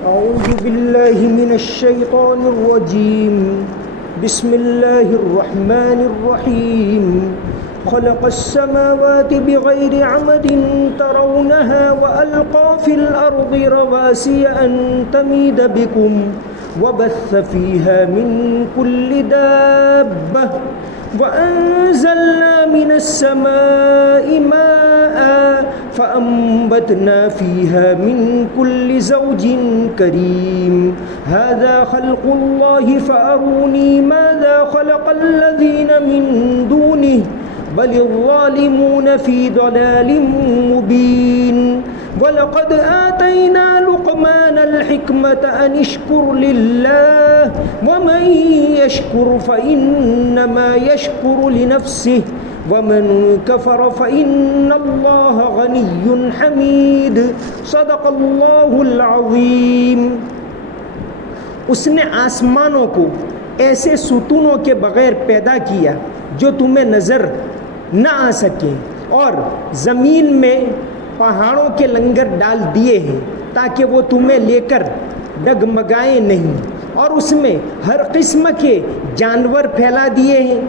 أعوذ بالله من الشيطان الرجيم. بسم الله الرحمن الرحيم. خلق السماوات بغير عمد ترونها وألقى في الأرض رواسي أن تميد بكم وبث فيها من كل دابة وأنزلنا من السماء ماء فأنبتنا فيها من كل زوج كريم. هذا خلق الله فأروني ماذا خلق الذين من دونه بل الظالمون في ضلال مبين. وَلَقَدْ آتَيْنَا لُقْمَانَ الْحِكْمَةَ أَنِ اشْكُرْ لِلَّهِ وَمَنْ يَشْكُرْ فَإِنَّمَا يَشْكُرُ لِنَفْسِهِ وَمَنْ كَفَرَ فَإِنَّ اللَّهَ غَنِيٌّ حَمِيدٌ. صدق اللہ العظیم. اس نے آسمانوں کو ایسے ستونوں کے بغیر پیدا کیا جو تمہیں نظر نہ آ سکیں، اور زمین میں پہاڑوں کے لنگر ڈال دیے ہیں تاکہ وہ تمہیں لے کر ڈگمگائیں نہیں، اور اس میں ہر قسم کے جانور پھیلا دیے ہیں.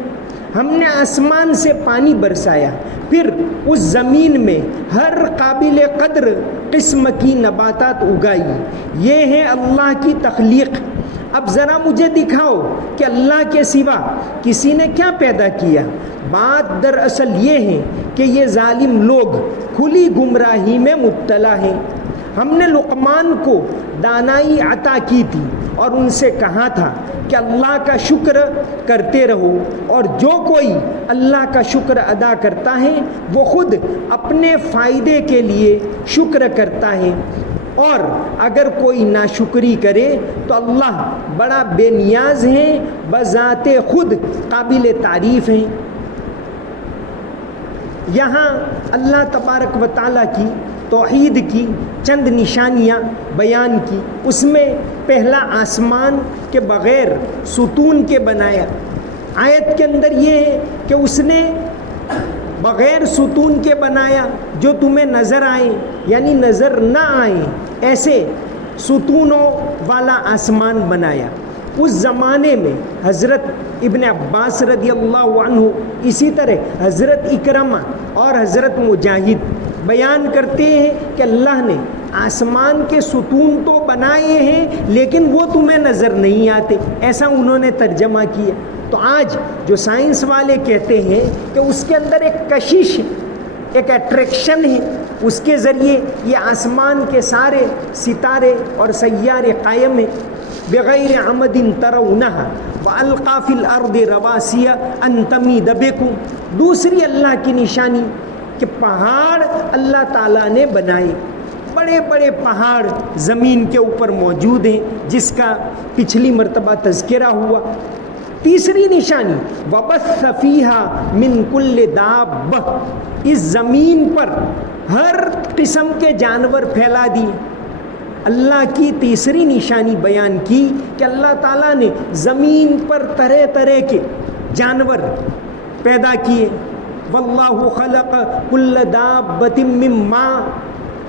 ہم نے آسمان سے پانی برسایا، پھر اس زمین میں ہر قابل قدر قسم کی نباتات اگائی. یہ ہے اللہ کی تخلیق. اب ذرا مجھے دکھاؤ کہ اللہ کے سوا کسی نے کیا پیدا کیا. بات دراصل یہ ہے کہ یہ ظالم لوگ کھلی گمراہی میں مبتلا ہیں. ہم نے لقمان کو دانائی عطا کی تھی اور ان سے کہا تھا کہ اللہ کا شکر کرتے رہو، اور جو کوئی اللہ کا شکر ادا کرتا ہے وہ خود اپنے فائدے کے لیے شکر کرتا ہے، اور اگر کوئی ناشکری کرے تو اللہ بڑا بے نیاز ہے، بذات خود قابل تعریف ہیں. یہاں اللہ تبارک و تعالیٰ کی توحید کی چند نشانیاں بیان کی. اس میں پہلا آسمان کے بغیر ستون کے بنایا. آیت کے اندر یہ ہے کہ اس نے بغیر ستون کے بنایا جو تمہیں نظر آئیں، یعنی نظر نہ آئیں ایسے ستونوں والا آسمان بنایا. اس زمانے میں حضرت ابن عباس رضی اللہ عنہ، اسی طرح حضرت اکرمہ اور حضرت مجاہد بیان کرتے ہیں کہ اللہ نے آسمان کے ستون تو بنائے ہیں لیکن وہ تمہیں نظر نہیں آتے، ایسا انہوں نے ترجمہ کیا. تو آج جو سائنس والے کہتے ہیں کہ اس کے اندر ایک کشش، ایک اٹریکشن ہے، اس کے ذریعے یہ آسمان کے سارے ستارے اور سیارے قائم ہیں. بغیر عمد ترونہا والقی فی الارض رواسی ان تمید بکم. دوسری اللہ کی نشانی کہ پہاڑ اللہ تعالیٰ نے بنائے. بڑے بڑے پہاڑ زمین کے اوپر موجود ہیں جس کا پچھلی مرتبہ تذکرہ ہوا. تیسری نشانی وبث فیہا من کل دابہ، اس زمین پر ہر قسم کے جانور پھیلا دیے. اللہ کی تیسری نشانی بیان کی کہ اللہ تعالیٰ نے زمین پر طرح طرح کے جانور پیدا کیے. واللہ خلق کل دابۃ من ماء.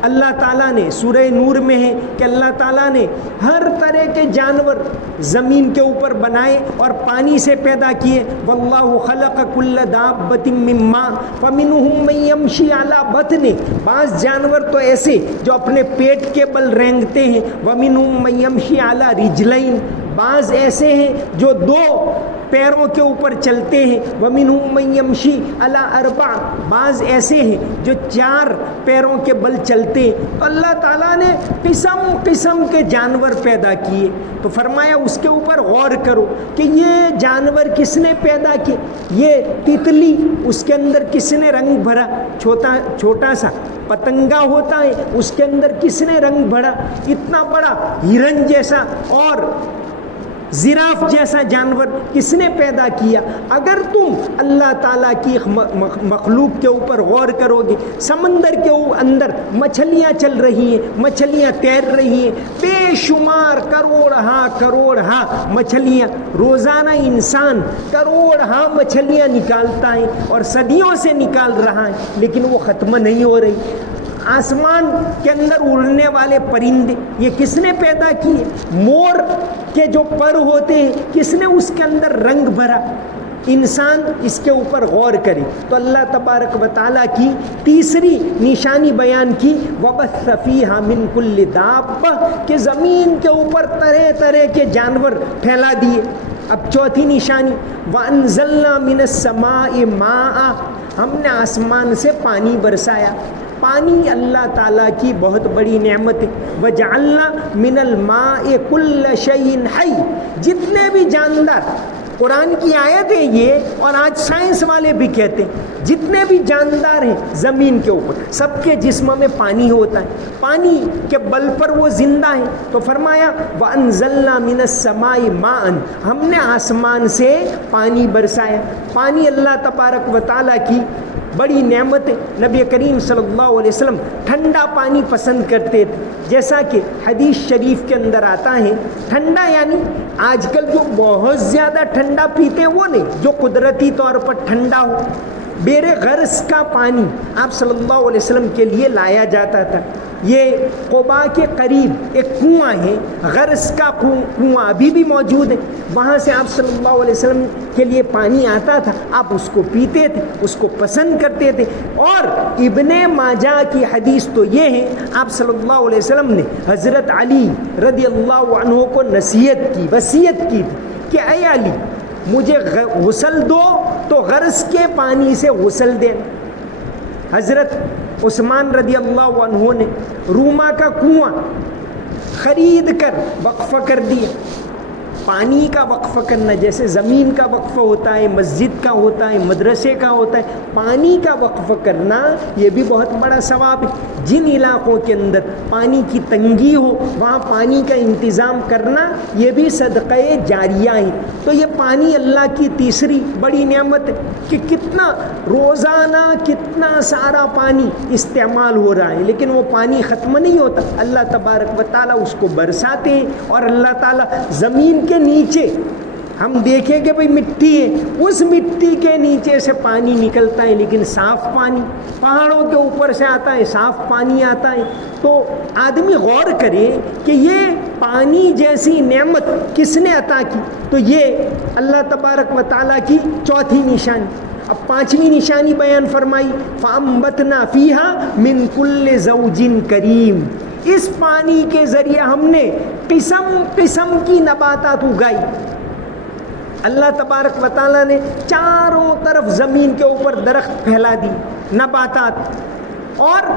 اللہ تعالیٰ نے سورہ نور میں ہے کہ اللہ تعالیٰ نے ہر طرح کے جانور زمین کے اوپر بنائے اور پانی سے پیدا کیے. واللہ خلق کل دابۃ من ماء فمنہم من یمشی علی بطن. بعض جانور تو ایسے جو اپنے پیٹ کے بل رینگتے ہیں. ومنہم من یمشی علی رجلین. بعض ایسے ہیں جو دو پیروں کے اوپر چلتے ہیں. ومنہم من یمشی علی اربع. بعض ایسے ہیں جو چار پیروں کے بل چلتے ہیں. اللہ تعالیٰ نے قسم قسم کے جانور پیدا کیے. تو فرمایا اس کے اوپر غور کرو کہ یہ جانور کس نے پیدا کیے. یہ تتلی، اس کے اندر کس نے رنگ بھرا. چھوٹا سا پتنگا ہوتا ہے، اس کے اندر کس نے رنگ بھرا. اتنا بڑا ہرن جیسا اور زراف جیسا جانور کس نے پیدا کیا. اگر تم اللہ تعالیٰ کی مخلوق کے اوپر غور کرو گے، سمندر کے اندر مچھلیاں چل رہی ہیں، مچھلیاں تیر رہی ہیں، بے شمار کروڑ مچھلیاں. روزانہ انسان کروڑ مچھلیاں نکالتا ہے اور صدیوں سے نکال رہا ہے، لیکن وہ ختم نہیں ہو رہی. آسمان کے اندر اڑنے والے پرندے یہ کس نے پیدا کیے؟ مور کے جو پر ہوتے ہیں کس نے اس کے اندر رنگ بھرا؟ انسان اس کے اوپر غور کرے تو اللہ تبارک و تعالیٰ کی تیسری نشانی بیان کی وَبَثَّ فِيهَا مِن كُلِّ دَابَّةٍ کہ زمین کے اوپر طرح طرح کے جانور پھیلا دیے۔ اب چوتھی نشانی وَأَنزَلْنَا مِنَ السَّمَاءِ مَاءً ہم نے آسمان سے پانی برسایا۔ پانی اللہ تعالیٰ کی بہت بڑی نعمت ہے۔ وَجَعَلْنَا مِنَ الْمَاءِ كُلَّ شَيْءٍ حَيٍّ جتنے بھی جاندار، قرآن کی آیت ہے یہ، اور آج سائنس والے بھی کہتے ہیں جتنے بھی جاندار ہیں زمین کے اوپر سب کے جسم میں پانی ہوتا ہے، پانی کے بل پر وہ زندہ ہیں۔ تو فرمایا وَأَنزَلْنَا مِنَ السَّمَاءِ مَاءً ہم نے آسمان سے پانی برسایا۔ پانی اللہ تبارک و تعالیٰ کی بڑی نعمت ہے۔ نبی کریم صلی اللہ علیہ وسلم ٹھنڈا پانی پسند کرتے تھے، جیسا کہ حدیث شریف کے اندر آتا ہے۔ ٹھنڈا یعنی آج کل جو بہت زیادہ ٹھنڈا پیتے ہیں وہ نہیں، جو قدرتی طور پر ٹھنڈا ہو۔ بیر غرض کا پانی آپ صلی اللہ علیہ وسلم کے لیے لایا جاتا تھا۔ یہ قباء کے قریب ایک کنواں ہے، غرض کا کنواں ابھی بھی موجود ہے، وہاں سے آپ صلی اللہ علیہ وسلم کے لیے پانی آتا تھا، آپ اس کو پیتے تھے، اس کو پسند کرتے تھے۔ اور ابن ماجہ کی حدیث تو یہ ہے، آپ صلی اللہ علیہ وسلم نے حضرت علی رضی اللہ عنہ کو نصیحت کی، وصیت کی تھی کہ اے علی مجھے غسل دو تو غرض کے پانی سے غسل دے۔ حضرت عثمان رضی اللہ عنہ نے روما کا کنواں خرید کر وقف کر دیا۔ پانی کا وقف کرنا جیسے زمین کا وقف ہوتا ہے، مسجد کا ہوتا ہے، مدرسے کا ہوتا ہے، پانی کا وقف کرنا یہ بھی بہت بڑا ثواب ہے۔ جن علاقوں کے اندر پانی کی تنگی ہو وہاں پانی کا انتظام کرنا یہ بھی صدقہ جاریہ ہے۔ تو یہ پانی اللہ کی تیسری بڑی نعمت ہے کہ کتنا روزانہ کتنا سارا پانی استعمال ہو رہا ہے، لیکن وہ پانی ختم نہیں ہوتا۔ اللہ تبارک و تعالیٰ اس کو برساتے ہیں، اور اللہ تعالیٰ زمین کے نیچے ہم دیکھیں کہ بھئی مٹی ہے، اس مٹی کے نیچے سے پانی نکلتا ہے، لیکن صاف پانی پہاڑوں کے اوپر سے آتا ہے، صاف پانی آتا ہے۔ تو آدمی غور کرے کہ یہ پانی جیسی نعمت کس نے عطا کی، تو یہ اللہ تبارک و تعالیٰ کی چوتھی نشانی۔ اب پانچویں نشانی بیان فرمائی فَأَنبَتْنَا فِيهَا مِن كُلِّ زَوْجٍ كَرِيمٍ اس پانی کے ذریعے ہم نے قسم قسم کی نباتات اگائی۔ اللہ تبارک و تعالیٰ نے چاروں طرف زمین کے اوپر درخت پھیلا دی، نباتات، اور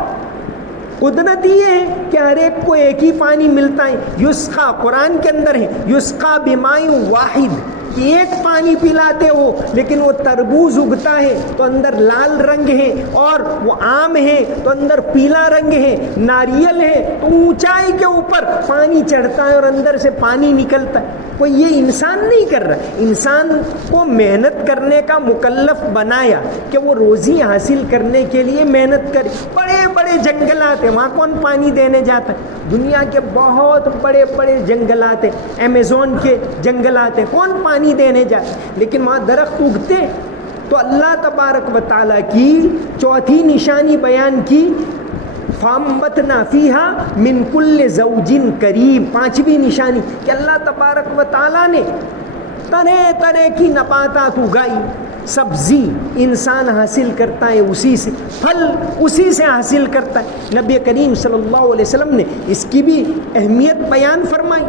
قدرت یہ ہے کہ ہر ایک کو ایک ہی پانی ملتا ہے۔ یسقا قرآن کے اندر ہے یسقا بماء واحد، ایک پانی پلاتے ہو، لیکن وہ تربوز اگتا ہے تو اندر لال رنگ ہے، اور وہ آم ہے تو اندر پیلا رنگ ہے، ناریل ہے تو اونچائی کے اوپر پانی چڑھتا ہے اور اندر سے پانی نکلتا ہے۔ کوئی یہ انسان نہیں کر رہا، انسان کو محنت کرنے کا مکلف بنایا کہ وہ روزی حاصل کرنے کے لیے محنت کرے۔ بڑے بڑے جنگلات ہیں، وہاں کون پانی دینے جاتا ہے؟ دنیا کے بہت بڑے بڑے جنگلات ہیں، ایمیزون کے جنگلات ہیں، کون پانی دینے جاتا ہے؟ لیکن وہاں درخت اگتے۔ تو اللہ تبارک و تعالیٰ کی چوتھی نشانی بیان کی فَأَنبَتْنَا فِيهَا مِن كُلِّ زَوْجٍ كَرِيمٍ پانچویں نشانی کہ اللہ تبارک و تعالیٰ نے طرح طرح کی نباتات اگائی۔ سبزی انسان حاصل کرتا ہے اسی سے، پھل اسی سے حاصل کرتا ہے۔ نبی کریم صلی اللہ علیہ وسلم نے اس کی بھی اہمیت بیان فرمائی،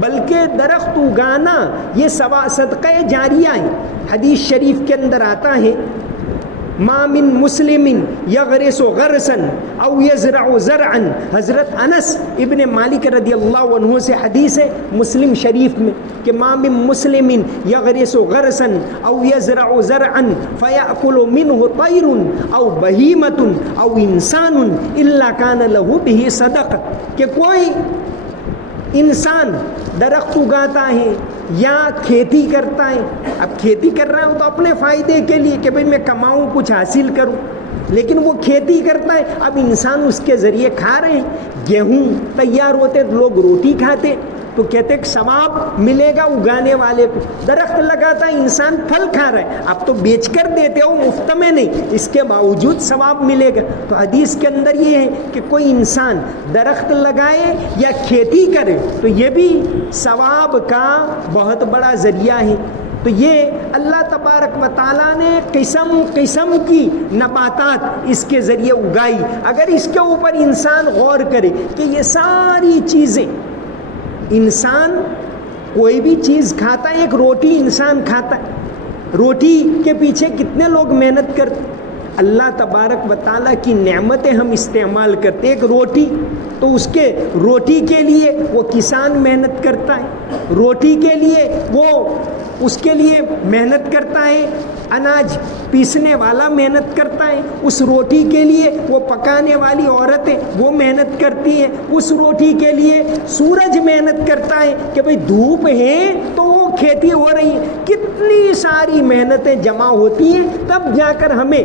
بلکہ درخت اگانا یہ صدقہ جاریہ ہے۔ حدیث شریف کے اندر آتا ہے ما من مسلم یغرس غرسا او یزرع زرعا، حضرت انس ابن مالک رضی اللہ عنہ سے حدیث ہے مسلم شریف میں کہ ما من مسلم یغرس غرسا او یزرع زرعا فیأکل منه طیر او بہیمۃ او انسان الا کان له به صدقہ، کہ کوئی انسان درخت اگاتا ہے یا کھیتی کرتا ہے، اب کھیتی کر رہا ہوں تو اپنے فائدے کے لیے کہ بھئی میں کماؤں کچھ حاصل کروں، لیکن وہ کھیتی کرتا ہے، اب انسان اس کے ذریعے کھا رہے ہیں۔ گیہوں تیار ہوتے تو لوگ روٹی کھاتے، تو کہتے ہیں کہ ثواب ملے گا اگانے والے کو. درخت لگاتا ہے انسان پھل کھا رہا ہے, آپ تو بیچ کر دیتے ہو مفت میں نہیں, اس کے باوجود ثواب ملے گا. تو حدیث کے اندر یہ ہے کہ کوئی انسان درخت لگائے یا کھیتی کرے تو یہ بھی ثواب کا بہت بڑا ذریعہ ہے. تو یہ اللہ تبارک و تعالیٰ نے قسم قسم کی نباتات اس کے ذریعے اگائی. اگر اس کے اوپر انسان غور کرے کہ یہ ساری چیزیں, انسان کوئی بھی چیز کھاتا ہے, ایک روٹی انسان کھاتا ہے, روٹی کے پیچھے کتنے لوگ محنت کرتے, اللہ تبارک و تعالیٰ کی نعمتیں ہم استعمال کرتے. ایک روٹی تو اس کے روٹی کے لیے وہ کسان محنت کرتا ہے, روٹی کے لیے وہ اس کے لیے محنت کرتا ہے, اناج پیسنے والا محنت کرتا ہے, اس روٹی کے لیے وہ پکانے والی عورتیں وہ محنت کرتی ہیں, اس روٹی کے لیے سورج محنت کرتا ہے کہ بھئی دھوپ ہے تو وہ کھیتی ہو رہی ہے. کتنی ساری محنتیں جمع ہوتی ہیں تب جا کر ہمیں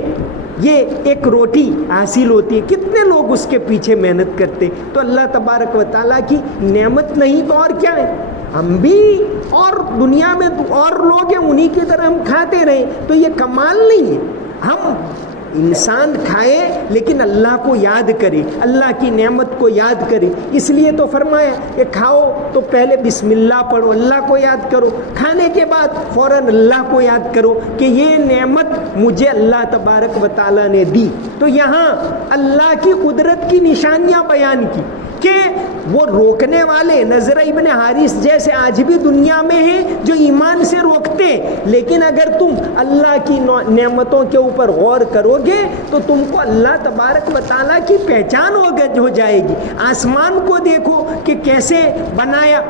یہ ایک روٹی حاصل ہوتی ہے. کتنے لوگ اس کے پیچھے محنت کرتے. تو اللہ تبارک و تعالیٰ کی نعمت نہیں تو اور کیا ہے. ہم بھی اور دنیا میں اور لوگ ہیں انہی کی طرح ہم کھاتے رہیں تو یہ کمال نہیں ہے. ہم انسان کھائے لیکن اللہ کو یاد کرے, اللہ کی نعمت کو یاد کرے. اس لیے تو فرمایا کہ کھاؤ تو پہلے بسم اللہ پڑھو, اللہ کو یاد کرو, کھانے کے بعد فوراً اللہ کو یاد کرو کہ یہ نعمت مجھے اللہ تبارک و تعالیٰ نے دی. تو یہاں اللہ کی قدرت کی نشانیاں بیان کی کہ وہ روکنے والے نضر ابن حارث جیسے آج بھی دنیا میں ہیں جو ایمان سے روکتے, لیکن اگر تم اللہ کی نعمتوں کے اوپر غور کرو گے تو تم کو اللہ تبارک و تعالیٰ کی پہچان ہو جائے گی. آسمان کو دیکھو کہ کیسے بنایا,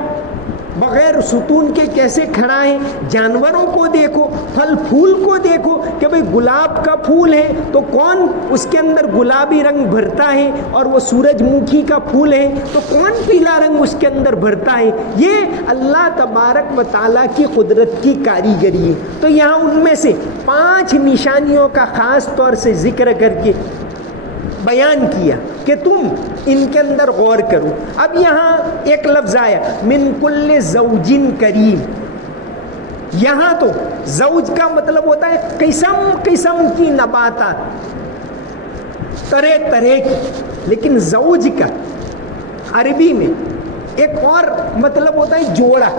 بغیر ستون کے کیسے کھڑا ہے. جانوروں کو دیکھو, پھل پھول کو دیکھو کہ بھئی گلاب کا پھول ہے تو کون اس کے اندر گلابی رنگ بھرتا ہے, اور وہ سورج مکھی کا پھول ہے تو کون پیلا رنگ اس کے اندر بھرتا ہے. یہ اللہ تبارک و تعالیٰ کی قدرت کی کاریگری ہے. تو یہاں ان میں سے 5 نشانیوں کا خاص طور سے ذکر کر کے بیان کیا کہ تم ان کے اندر غور کرو. اب یہاں ایک لفظ آیا من کل زوجن کریم. یہاں تو زوج کا مطلب ہوتا ہے قسم قسم کی نباتات, طرح طرح کی, لیکن زوج کا عربی میں ایک اور مطلب ہوتا ہے جوڑا,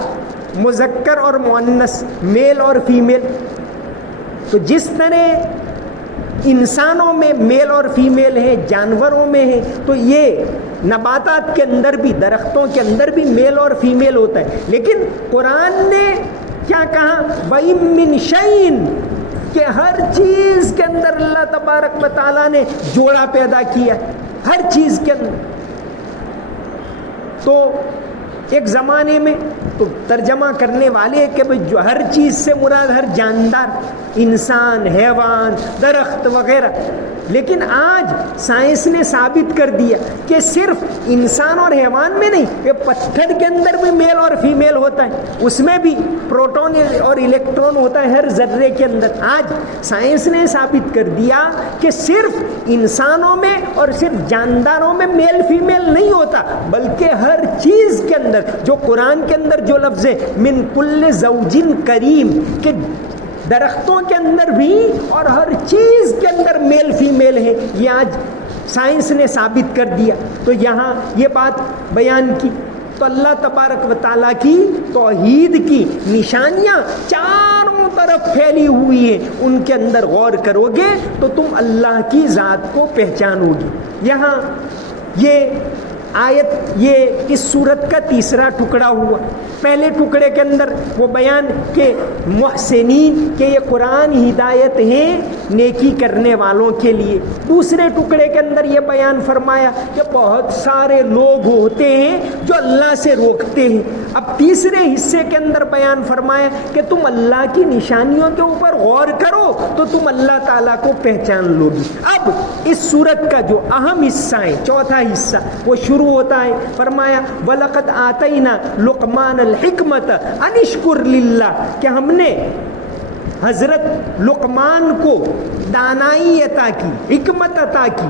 مذکر اور مؤنث, میل اور فیمیل. تو جس طرح انسانوں میں میل اور فیمیل ہے, جانوروں میں ہے, تو یہ نباتات کے اندر بھی, درختوں کے اندر بھی میل اور فیمیل ہوتا ہے. لیکن قرآن نے کیا کہا, وَإِن مِّن شَيْءٍ, کہ ہر چیز کے اندر اللہ تبارک و تعالیٰ نے جوڑا پیدا کیا, ہر چیز کے اندر. تو ایک زمانے میں تو ترجمہ کرنے والے کہ جو ہر چیز سے مراد ہر جاندار, انسان, حیوان, درخت وغیرہ. لیکن آج سائنس نے ثابت کر دیا کہ صرف انسان اور حیوان میں نہیں, یہ پتھر کے اندر بھی میل اور فیمیل ہوتا ہے, اس میں بھی پروٹون اور الیکٹران ہوتا ہے ہر ذرے کے اندر. آج سائنس نے ثابت کر دیا کہ صرف انسانوں میں اور صرف جانداروں میں میل فیمیل نہیں ہوتا, بلکہ ہر چیز کے اندر, جو قرآن کے اندر جو لفظ ہے من کل زوجن کریم, کہ درختوں کے اندر بھی اور ہر چیز کے اندر میل فیمیل ہے, یہ آج سائنس نے ثابت کر دیا. تو یہاں یہ بات بیان کی. تو اللہ تبارک و تعالیٰ کی توحید کی نشانیاں چاروں طرف پھیلی ہوئی ہیں, ان کے اندر غور کرو گے تو تم اللہ کی ذات کو پہچانو گی. یہاں یہ آیت, یہ اس سورت کا تیسرا ٹکڑا ہوا. پہلے ٹکڑے کے اندر وہ بیان کہ محسنین, کہ یہ قرآن ہدایت ہے نیکی کرنے والوں کے لیے. دوسرے ٹکڑے کے اندر یہ بیان فرمایا کہ بہت سارے لوگ ہوتے ہیں جو اللہ سے روکتے ہیں. اب تیسرے حصے کے اندر بیان فرمایا کہ تم اللہ کی نشانیوں کے اوپر غور کرو تو تم اللہ تعالیٰ کو پہچان لو گی. اب اس سورت کا جو اہم حصہ ہے, چوتھا حصہ, وہ شروع ہوتا ہے, فرمایا وَلَقَدْ آتَيْنَا لُقْمَانَ الْحِكْمَةَ أَنِ اشْكُرْ لِلَّهِ, کہ ہم نے حضرت لقمان کو دانائی عطا کی, حکمت عطا کی,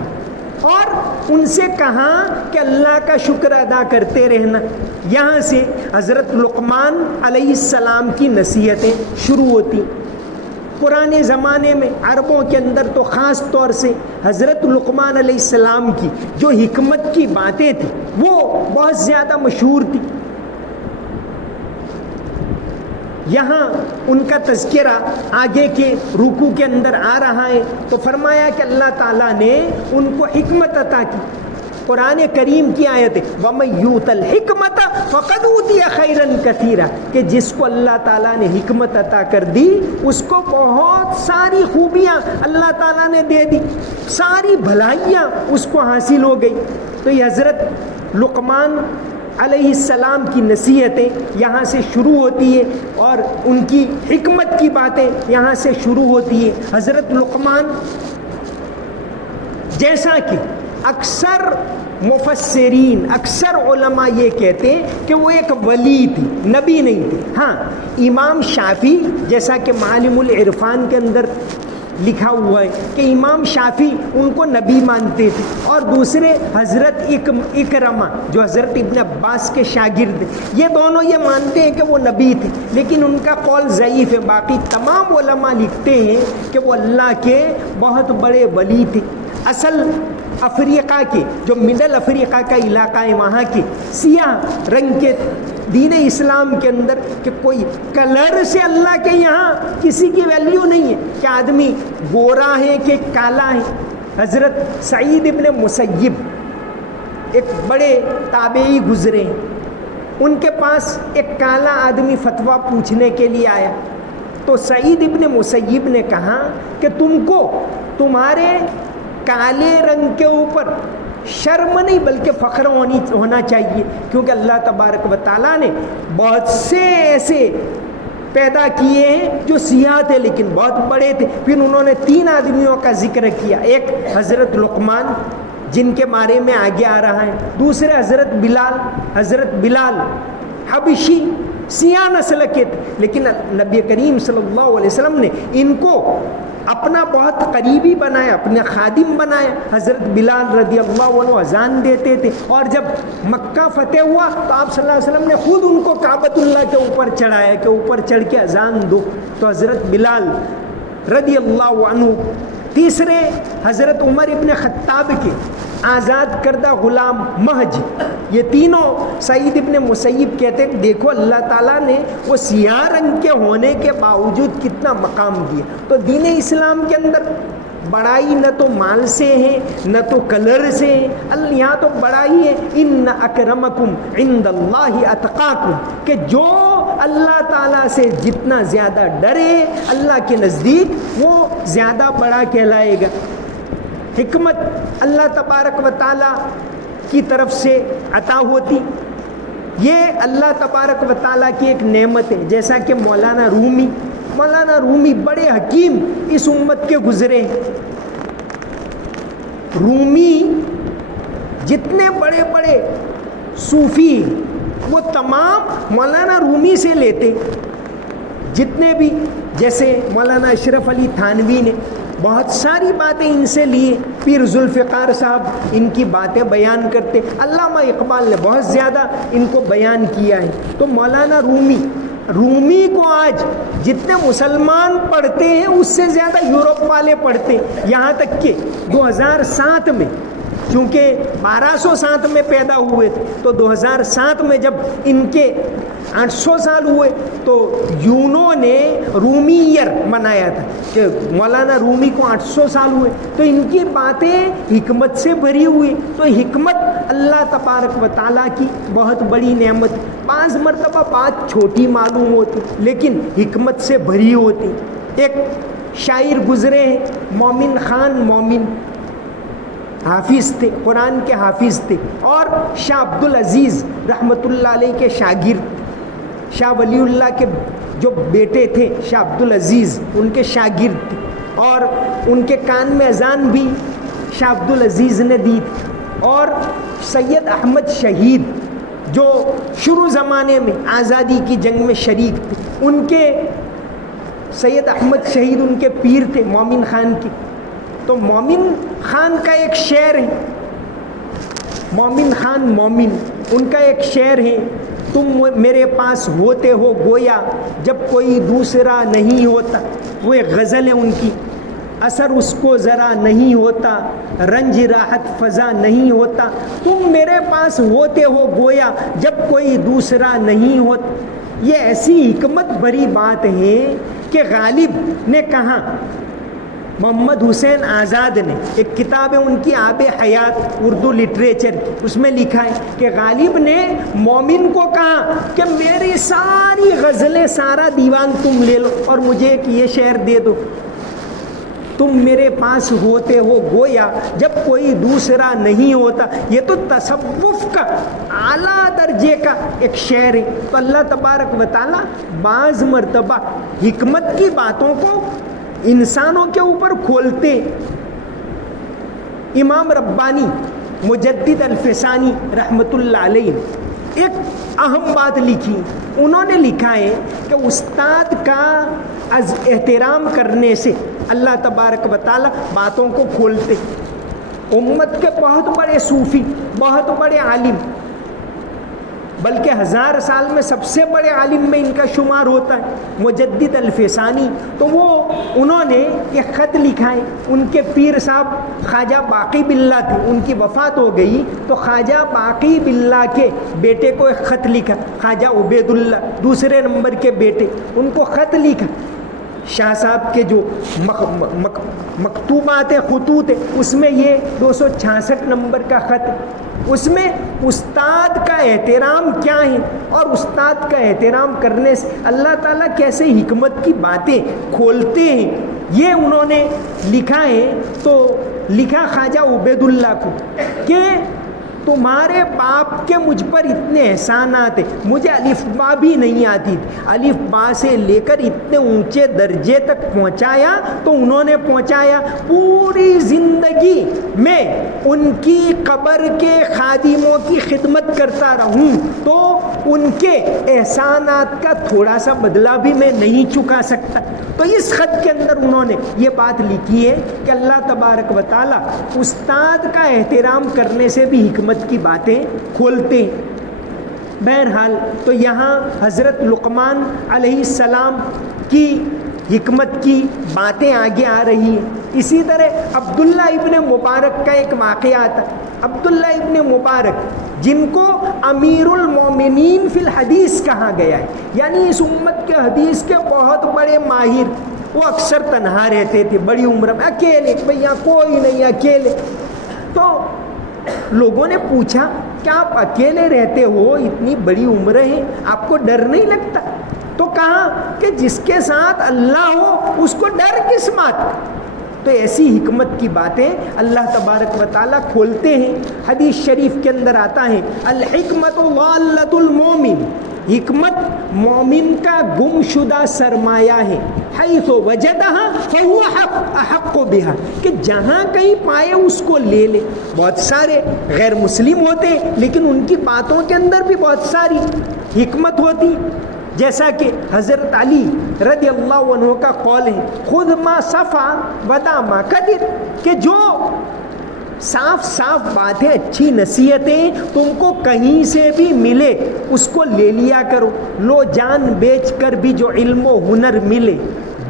اور ان سے کہا کہ اللہ کا شکر ادا کرتے رہنا۔ یہاں سے حضرت لقمان علیہ السلام کی نصیحتیں شروع ہوتی۔ پرانے زمانے میں عربوں کے اندر تو خاص طور سے حضرت لقمان علیہ السلام کی جو حکمت کی باتیں تھیں وہ بہت زیادہ مشہور تھی۔ یہاں ان کا تذکرہ آگے کے رکوع کے اندر آ رہا ہے، تو فرمایا کہ اللہ تعالیٰ نے ان کو حکمت عطا کی۔ قرآن کریم کی آیت ہے وَمَن یُؤْتَ الْحِکْمَةَ فَقَدْ أُوتِیَ خَیْرًا کَثِیرًا، کہ جس کو اللہ تعالیٰ نے حکمت عطا کر دی اس کو بہت ساری خوبیاں اللہ تعالیٰ نے دے دی، ساری بھلائیاں اس کو حاصل ہو گئی۔ تو یہ حضرت لقمان علیہ السلام کی نصیحتیں یہاں سے شروع ہوتی ہے اور ان کی حکمت کی باتیں یہاں سے شروع ہوتی ہے۔ حضرت لقمان، جیسا کہ اکثر مفسرین، اکثر علماء یہ کہتے ہیں کہ وہ ایک ولی تھی، نبی نہیں تھی۔ ہاں، امام شافعی، جیسا کہ معالم العرفان کے اندر لکھا ہوا ہے کہ امام شافعی ان کو نبی مانتے تھے، اور دوسرے حضرت اکرمہ جو حضرت ابن عباس کے شاگرد، یہ دونوں یہ مانتے ہیں کہ وہ نبی تھے، لیکن ان کا قول ضعیف ہے۔ باقی تمام علماء لکھتے ہیں کہ وہ اللہ کے بہت بڑے ولی تھے۔ اصل افریقہ کے جو مڈل افریقہ کا علاقہ ہے وہاں کے سیاہ رنگ کے دین اسلام کے اندر کہ کوئی کلر سے اللہ کے یہاں کسی کی ویلیو نہیں ہے کہ آدمی گورا ہے کہ کالا ہے۔ حضرت سعید ابن مسیب ایک بڑے تابعی گزرے، ان کے پاس ایک کالا آدمی فتویٰ پوچھنے کے لیے آیا، تو سعید ابن مسیب نے کہا کہ تم کو تمہارے کالے رنگ کے اوپر شرم نہیں بلکہ فخر ہونا چاہیے، کیونکہ اللہ تبارک و تعالیٰ نے بہت سے ایسے پیدا کیے ہیں جو سیاہ تھے لیکن بہت بڑے تھے۔ پھر انہوں نے 3 آدمیوں کا ذکر کیا، ایک حضرت لقمان جن کے بارے میں آگے آ رہا ہے، دوسرے حضرت بلال حبشی سیاہ نسل کے تھے، لیکن نبی کریم صلی اللہ علیہ وسلم نے ان کو اپنا بہت قریبی بنایا، اپنے خادم بنایا۔ حضرت بلال رضی اللہ عنہ اذان دیتے تھے، اور جب مکہ فتح ہوا تو آپ صلی اللہ علیہ وسلم نے خود ان کو کعبۃ اللہ کے اوپر چڑھایا کہ اوپر چڑھ کے اذان دو، تو حضرت بلال رضی اللہ عنہ۔ تیسرے حضرت عمر ابن خطاب کے آزاد کردہ غلام مہج، یہ تینوں سعید ابن مسیب کہتے ہیں دیکھو اللہ تعالیٰ نے وہ سیاہ رنگ کے ہونے کے باوجود کتنا مقام دیا۔ تو دین اسلام کے اندر بڑائی نہ تو مال سے ہے نہ تو کلر سے ہے، یہاں تو بڑائی ہے ان اکرمکم عند اللہ اتقاکم، کہ جو اللہ تعالیٰ سے جتنا زیادہ ڈرے اللہ کے نزدیک وہ زیادہ بڑا کہلائے گا۔ حکمت اللہ تبارک و تعالیٰ کی طرف سے عطا ہوتی، یہ اللہ تبارک و تعالیٰ کی ایک نعمت ہے۔ جیسا کہ مولانا رومی بڑے حکیم اس امت کے گزرے ہیں۔ رومی جتنے بڑے بڑے صوفی وہ تمام مولانا رومی سے لیتے، جتنے بھی، جیسے مولانا اشرف علی تھانوی نے بہت ساری باتیں ان سے لیے، پیر ذوالفقار صاحب ان کی باتیں بیان کرتے، علامہ اقبال نے بہت زیادہ ان کو بیان کیا ہے۔ تو مولانا رومی کو آج جتنے مسلمان پڑھتے ہیں اس سے زیادہ یورپ والے پڑھتے ہیں، یہاں تک کہ 2007 میں، چونکہ 1207 میں پیدا ہوئے تھے تو 2007 میں جب ان کے 800 سال ہوئے تو یونو نے رومی ایئر منایا تھا کہ مولانا رومی کو 800 سال ہوئے، تو ان کی باتیں حکمت سے بھری ہوئی۔ تو حکمت اللہ تبارک و تعالیٰ کی بہت بڑی نعمت، بعض مرتبہ بات چھوٹی معلوم ہوتی لیکن حکمت سے بھری ہوتی۔ ایک شاعر گزرے ہیں مومن خان مومن، حافظ تھے، قرآن کے حافظ تھے، اور شاہ عبدالعزیز رحمۃ اللہ علیہ کے شاگرد، شاہ ولی اللہ کے جو بیٹے تھے شاہ عبدالعزیز ان کے شاگرد تھے، اور ان کے کان میں اذان بھی شاہ عبدالعزیز نے دی تھی۔ اور سید احمد شہید جو شروع زمانے میں آزادی کی جنگ میں شریک تھے، ان کے سید احمد شہید ان کے پیر تھے مومن خان کی۔ تو مومن خان کا ایک شعر ہے مومن خان مومن ان کا ایک شعر ہے، تم میرے پاس ہوتے ہو گویا جب کوئی دوسرا نہیں ہوتا. وہ ایک غزل ہے ان کی. اثر اس کو ذرا نہیں ہوتا، رنج راحت فضا نہیں ہوتا، تم میرے پاس ہوتے ہو گویا جب کوئی دوسرا نہیں ہوتا. یہ ایسی حکمت بھری بات ہے کہ غالب نے کہا، محمد حسین آزاد نے ایک کتاب ہے ان کی آب حیات اردو لٹریچر کی، اس میں لکھا ہے کہ غالب نے مومن کو کہا کہ میری ساری غزلیں سارا دیوان تم لے لو اور مجھے ایک یہ شعر دے دو. تم میرے پاس ہوتے ہو گویا جب کوئی دوسرا نہیں ہوتا. یہ تو تصوف کا اعلیٰ درجے کا ایک شعر ہے. تو اللہ تبارک و تعالیٰ بعض مرتبہ حکمت کی باتوں کو انسانوں کے اوپر کھولتے. امام ربانی مجدد الفسانی رحمۃ اللہ علیہ ایک اہم بات لکھی. انہوں نے لکھا ہے کہ استاد کا از احترام کرنے سے اللہ تبارک و تعالیٰ باتوں کو کھولتے. امت کے بہت بڑے صوفی، بہت بڑے عالم، بلکہ 1000 سال میں سب سے بڑے عالم میں ان کا شمار ہوتا ہے مجدد الفسانی. تو انہوں نے ایک خط لکھا ہے. ان کے پیر صاحب خواجہ باقی باللہ تھے، ان کی وفات ہو گئی تو خواجہ باقی باللہ کے بیٹے کو ایک خط لکھا، خواجہ عبید اللہ دوسرے نمبر کے بیٹے، ان کو خط لکھا. شاہ صاحب کے جو مکتوبات خطوط ہے اس میں یہ 266 نمبر کا خط ہے. اس میں استاد کا احترام کیا ہے اور استاد کا احترام کرنے سے اللہ تعالیٰ کیسے حکمت کی باتیں کھولتے ہیں یہ انہوں نے لکھا ہے. تو لکھا خواجہ عبید اللہ کو کہ تمہارے باپ کے مجھ پر اتنے احسانات ہیں، مجھے الف با بھی نہیں آتی تھی، الف با سے لے کر اتنے اونچے درجے تک پہنچایا تو انہوں نے پہنچایا. پوری زندگی میں ان کی قبر کے خادموں کی خدمت کرتا رہوں تو ان کے احسانات کا تھوڑا سا بدلہ بھی میں نہیں چکا سکتا. تو اس خط کے اندر انہوں نے یہ بات لکھی ہے کہ اللہ تبارک و تعالیٰ استاد کا احترام کرنے سے بھی حکمت کی باتیں کھولتے ہیں. بہرحال تو یہاں حضرت لقمان علیہ السلام کی حکمت کی باتیں آگے آ رہی ہیں. اسی طرح عبداللہ ابن مبارک کا ایک واقعہ تھا. عبداللہ ابن مبارک جن کو امیر المومنین فی الحدیث کہا گیا ہے، یعنی اس امت کے حدیث کے بہت بڑے ماہر، وہ اکثر تنہا رہتے تھے بڑی عمر میں، اکیلے، بھیا کوئی نہیں، اکیلے. تو لوگوں نے پوچھا کہ آپ اکیلے رہتے ہو، اتنی بڑی عمر ہے، آپ کو ڈر نہیں لگتا؟ تو کہا کہ جس کے ساتھ اللہ ہو اس کو ڈر کس بات؟ تو ایسی حکمت کی باتیں اللہ تبارک و تعالیٰ کھولتے ہیں. حدیث شریف کے اندر آتا ہے الحکمت ضالۃ المومن، حکمت مومن کا گم شدہ سرمایہ ہے. حیث وجدہا فہو احق بہا، کہ جہاں کہیں پائے اس کو لے لے. بہت سارے غیر مسلم ہوتے لیکن ان کی باتوں کے اندر بھی بہت ساری حکمت ہوتی، جیسا کہ حضرت علی رضی اللہ عنہ کا قول ہے خود ما صفا ودا ما قدر، کہ جو صاف صاف باتیں، اچھی نصیحتیں تم کو کہیں سے بھی ملے اس کو لے لیا کرو. لو جان بیچ کر بھی جو علم و ہنر ملے،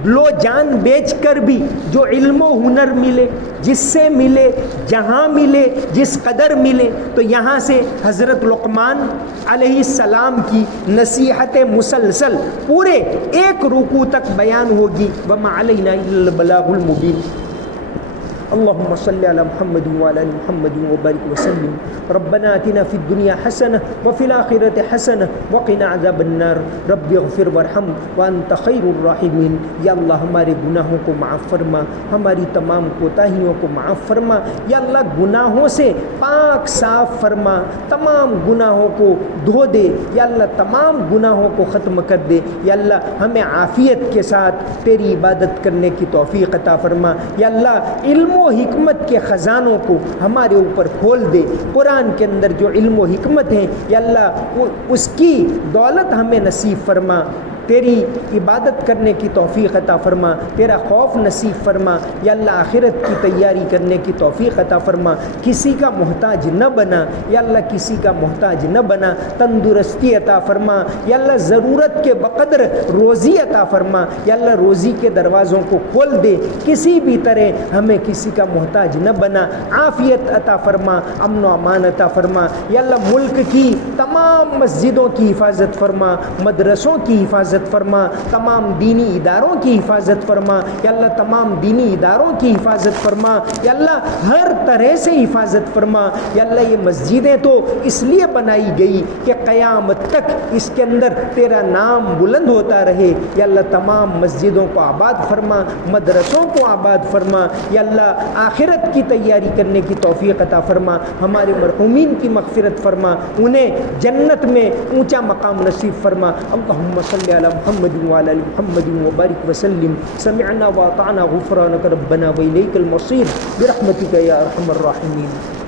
لو جان بیچ کر بھی جو علم و ہنر ملے، جس سے ملے، جہاں ملے، جس قدر ملے. تو یہاں سے حضرت لقمان علیہ السلام کی نصیحت مسلسل پورے ایک رکوع تک بیان ہوگی. وما علینا الا البلاغ المبین. اللهم صل على محمد وعلى ال محمد وبارك وسلم. ربنا آتنا في الدنيا حسنة وفي الآخرة حسنة وقنا عذاب النار. رب اغفر وارحم وانت خیر الراحمین. یا اللہ ہمارے گناہوں کو معاف فرما، ہماری تمام کوتاہیوں کو معاف فرما. یا اللہ گناہوں سے پاک صاف فرما، تمام گناہوں کو دھو دے. یا اللہ تمام گناہوں کو ختم کر دے. یا اللہ ہمیں عافیت کے ساتھ تیری عبادت کرنے کی توفیق عطا فرما. یا اللہ علم و حکمت کے خزانوں کو ہمارے اوپر کھول دے. قرآن کے اندر جو علم و حکمت ہیں یا اللہ اس کی دولت ہمیں نصیب فرما. تیری عبادت کرنے کی توفیق عطا فرما، تیرا خوف نصیب فرما، یا اللہ آخرت کی تیاری کرنے کی توفیق عطا فرما، کسی کا محتاج نہ بنا یا اللہ، کسی کا محتاج نہ بنا، تندرستی عطا فرما یا اللہ، ضرورت کے بقدر روزی عطا فرما یا اللہ، روزی کے دروازوں کو کھول دے، کسی بھی طرح ہمیں کسی کا محتاج نہ بنا، عافیت عطا فرما، امن و امان عطا فرما یا اللہ، ملک کی تمام مسجدوں کی حفاظت فرما، مدرسوں کی حفاظت فرما، تمام دینی اداروں کی حفاظت فرما یا اللہ، تمام دینی اداروں کی حفاظت فرما یا اللہ، ہر طرح سے حفاظت فرما یا اللہ۔ یہ مسجدیں تو اس لیے بنائی گئی کہ قیامت تک اس کے اندر تیرا نام بلند ہوتا رہے یا اللہ، تمام مسجدوں کو آباد فرما، مدرسوں کو آباد فرما یا اللہ، آخرت کی تیاری کرنے کی توفیق عطا فرما، ہمارے مرحومین کی مغفرت فرما، انہیں جنت میں اونچا مقام نصیب فرما۔ اللہم صلی علی محمد وعلی آل محمد وبارک وسلم۔ سمعنا واطعنا غفرانک ربنا وإلیک المصیر برحمتک یا ارحم الراحمین۔